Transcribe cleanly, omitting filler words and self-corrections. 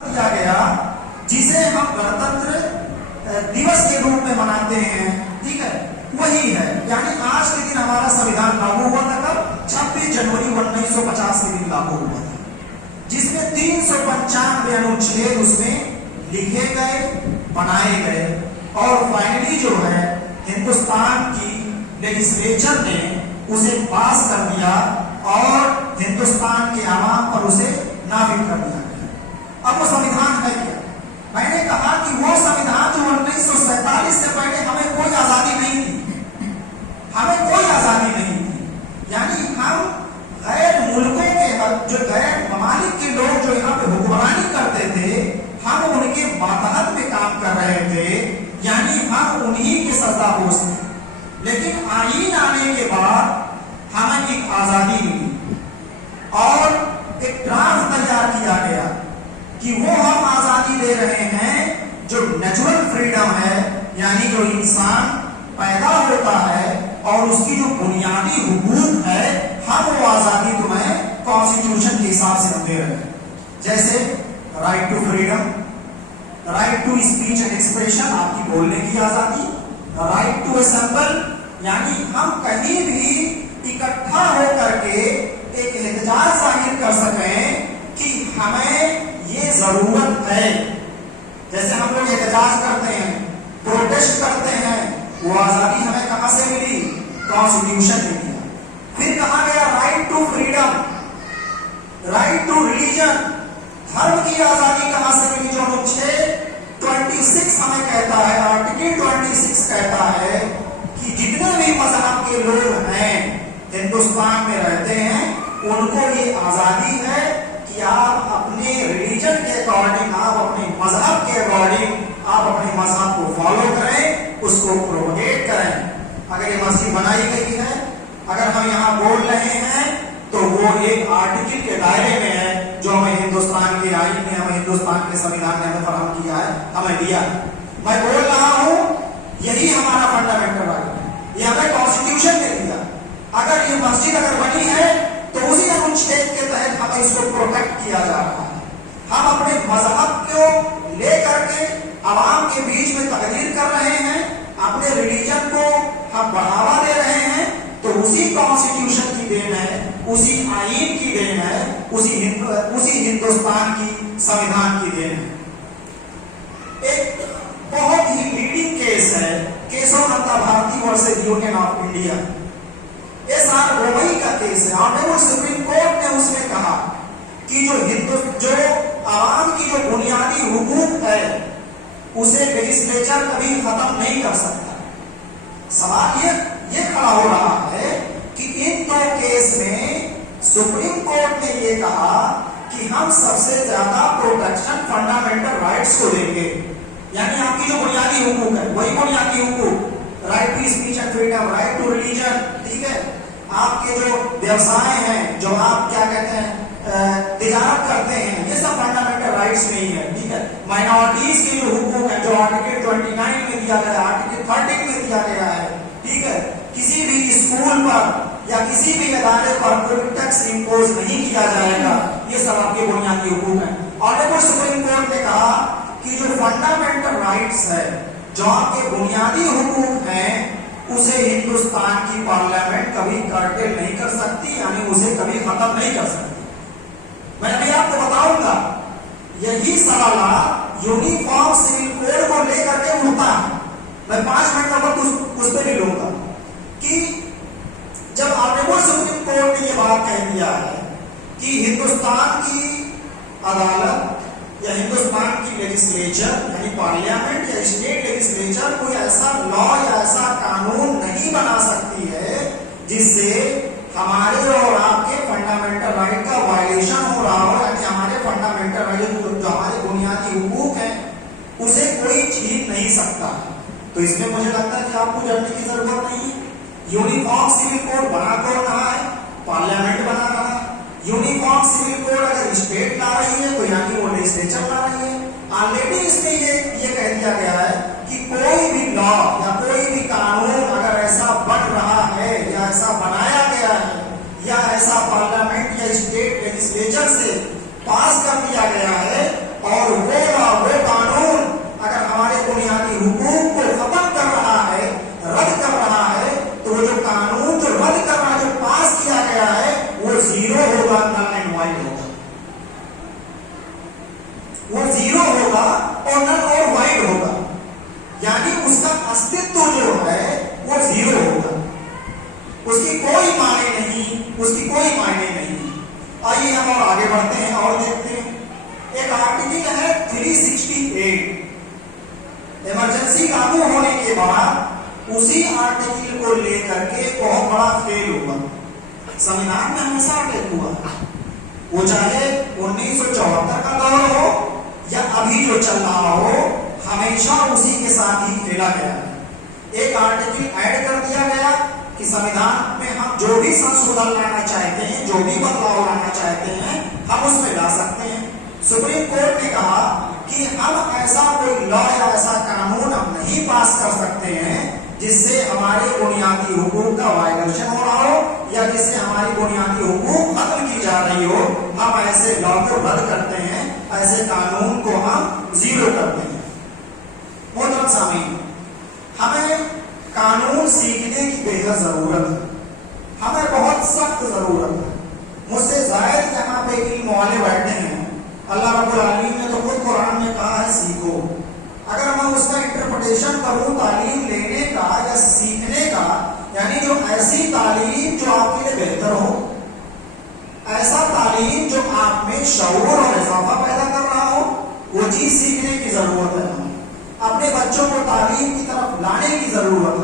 किया गया जिसे हम गणतंत्र दिवस के रूप में मनाते हैं, ठीक है, वही है। यानी आज के दिन हमारा संविधान लागू हुआ था। कब? 26 जनवरी 1950 के दिन लागू हुआ था, जिसमें 395 अनुच्छेद उसमें लिखे गए, बनाए गए और फाइनली जो है हिंदुस्तान की लेजिस्लेचर ने उसे पास कर दिया और हिंदुस्तान के आवाम पर उसे नाफिज कर दिया गया। अब वो संविधान है क्या? मैंने कहा कि वो संविधान जो 1947 से पहले हमें कोई आजादी नहीं थी, हमें कोई आजादी नहीं थी। यानी हम गैर मुल्कों के जो गैर ममालिक के लोग जो यहाँ पे हुक्मरानी करते थे, हम उनके मातहत में काम कर रहे थे, यानी हम उन्हीं के सत्तापोष थे। लेकिन आईन आने के बाद हमें एक आजादी मिली और एक ड्राफ्ट तैयार किया गया कि वो हम आजादी दे रहे हैं जो नेचुरल फ्रीडम है, यानी जो इंसान पैदा होता है और उसकी जो बुनियादी हुकूक है, हम वो आजादी तुम्हें कॉन्स्टिट्यूशन के हिसाब से हम दे रहे हैं। जैसे right to freedom, right to speech and expression, आपकी बोलने की आजादी, राइट टू असेंबल, यानी हम कहीं भी इकट्ठा होकर के एक एहतजाज जाहिर कर सकें कि हमें ये जरूरत है। जैसे हम लोग एहतजाज करते हैं, प्रोटेस्ट करते हैं, वो आजादी हमें कहां से मिली? कॉन्स्टिट्यूशन ने दिया। फिर कहा गया right to freedom, right to religion, धर्म की आजादी कहां से मिली? जो अनुच्छेद 26 हमें कहता है, आर्टिकल 26 कहता है कि जितने भी मजहब के लोग हैं हिंदुस्तान में रहते हैं, उनको ये आजादी है कि आप अपने रिलीजन के अकॉर्डिंग, आप अपने मजहब के अकॉर्डिंग, आप अपने मजहब को फॉलो करें, उसको प्रोपगेट करें। अगर ये मस्जिद बनाई गई है, अगर हम यहाँ बोल रहे हैं, तो वो एक आर्टिकल के दायरे में है जो हमें हिंदुस्तान के आईन ने, हमें हिंदुस्तान के संविधान ने हमें फराहम किया है, हमें दिया। मैं बोल रहा हूं, यही हमारा फंडामेंटल राइट है, ये हमें कॉन्स्टिट्यूशन ने दिया। अगर ये मस्जिद अगर बनी है तो उसी अनुच्छेद के तहत हमें इसको प्रोटेक्ट किया जा रहा है। हम अपने मजहब को लेकर के आवाम के बीच में तकरीर कर रहे हैं, अपने रिलीजन को हम बढ़ावा दे रहे हैं, तो उसी कॉन्स्टिट्यूशन की देन है, उसी आईन की देन है, उसी हिंदुस्तान की संविधान की देन है। एक बहुत ही लीडिंग केस है Kesavananda Bharati versus union of India. SR Bommai का केस है। ऑनरेबल सुप्रीम कोर्ट ने उसमें कहा कि जो आवाम की जो बुनियादी हुकूक है, उसे लेजिस्लेचर कभी खत्म नहीं कर सकता। सवाल ये खड़ा हो रहा है कि इन दो केस में सुप्रीम कोर्ट ने ये कहा कि हम सबसे ज्यादा प्रोटेक्शन फंडामेंटल राइट्स को देंगे, यानी आपकी जो बुनियादी हुकूक है वही बुनियादी हुकूक, right to speech and freedom, right to religion, ठीक है, आपके जो व्यवसाय हैं, जो आप क्या कहते हैं तिजारत करते हैं, ये सब फंडामेंटल राइट्स नहीं है, ठीक है। माइनॉरिटीज के जो हुकूक है, जो आर्टिकल 29 में दिया गया है, आर्टिकल 13 में दिया गया है, ठीक है, किसी भी स्कूल पर या किसी भी इदारे पर कोई टैक्स इंपोज नहीं किया जाएगा, ये सब आपके बुनियादी हुकूक है। ऑनरेबल सुप्रीम कोर्ट ने कहा कि जो फंडामेंटल राइट्स है, जो आपके बुनियादी हुकूक हैं, उसे हिंदुस्तान की पार्लियामेंट कभी कर्टेल नहीं कर सकती, यानी उसे कभी खत्म नहीं कर सकती। मैं अभी आपको बताऊंगा, यही सवाल यूनिफॉर्म सिविल कोड को लेकर के उठता है। मैं 5 मिनट का वक्त उस पर भी लूंगा कि जब ऑनरेबल सुप्रीम कोर्ट ने यह बात कह दिया है कि हिंदुस्तान की अदालत या हिंदुस्तान की लेजिस्लेचर यानी पार्लियामेंट या स्टेट लेजिस्लेचर कोई ऐसा लॉ या ऐसा कानून नहीं बना सकती है जिससे हमारे और आपके फंडामेंटल राइट का वायलेशन हो रहा हो, यानी हमारे फंडामेंटल राइट जो हमारे बुनियादी हुकूक है उसे कोई छीन नहीं सकता। तो इसमें मुझे लगता है कि आपको जानने की जरूरत नहीं है। यूनिफॉर्म सिविल कोड बना कौन रहा है? पार्लियामेंट बना रहा है। यूनिफॉर्म सिविल कोड अगर स्टेट ला रही है तो यानी वो लेजिस्लेचर ला रही है। ऑलरेडी इसमें ये कह दिया गया है कि कोई भी लॉ या कोई भी कानून अगर ऐसा बन रहा है या ऐसा बनाया गया है या ऐसा पार्लियामेंट या स्टेट लेजिस्लेचर से पास कर दिया गया है और होगा और नल और वाइड होगा, यानी उसका अस्तित्व जो है वो जीरो होगा, उसकी कोई मायने नहीं, उसकी कोई मायने नहीं। आइए हम और आगे बढ़ते हैं और देखते हैं। एक आर्टिकल है 368, इमरजेंसी लागू होने के बाद उसी आर्टिकल को लेकर के बहुत बड़ा फेल हुआ। संविधान में हमेशा अटैक हुआ, वो चाहे 1974 का दौर हो या अभी जो चल रहा हो, हमेशा उसी के साथ ही खेला गया। एक आर्टिकल ऐड कर दिया गया कि संविधान में हम जो भी संशोधन लाना चाहते हैं, जो भी बदलाव लाना चाहते हैं, हम उसमें ला सकते हैं। सुप्रीम कोर्ट ने कहा कि हम ऐसा कोई लॉ या ऐसा कानून हम नहीं पास कर सकते हैं जिससे हमारे बुनियादी हुकूक का वायलेशन हो रहा हो या जिससे हमारी बुनियादी हुकूक खत्म की जा रही हो। हम ऐसे लॉ को रद्द करते हैं, ऐसे कानून को हम जीरो करते हैं। मोहतरम सामीन, हमें कानून सीखने की बेहद जरूरत है, हमें बहुत सख्त जरूरत है। मुझसे जायद यहाँ पे इल्म वाले बैठे हैं। अल्लाह रब्बुल आलमीन ने तो खुद कुरान में कहा है सीखो। अगर मैं उसका इंटरप्रिटेशन करूं तालीम लेने का या सीखने का, यानी जो ऐसी तालीम जो आपके लिए बेहतर हो, ऐसा तालीम जो आप में शऊर और इजाफा पैदा कर रहा हो, वो चीज सीखने की जरूरत है। अपने बच्चों को तालीम की तरफ लाने की जरूरत है।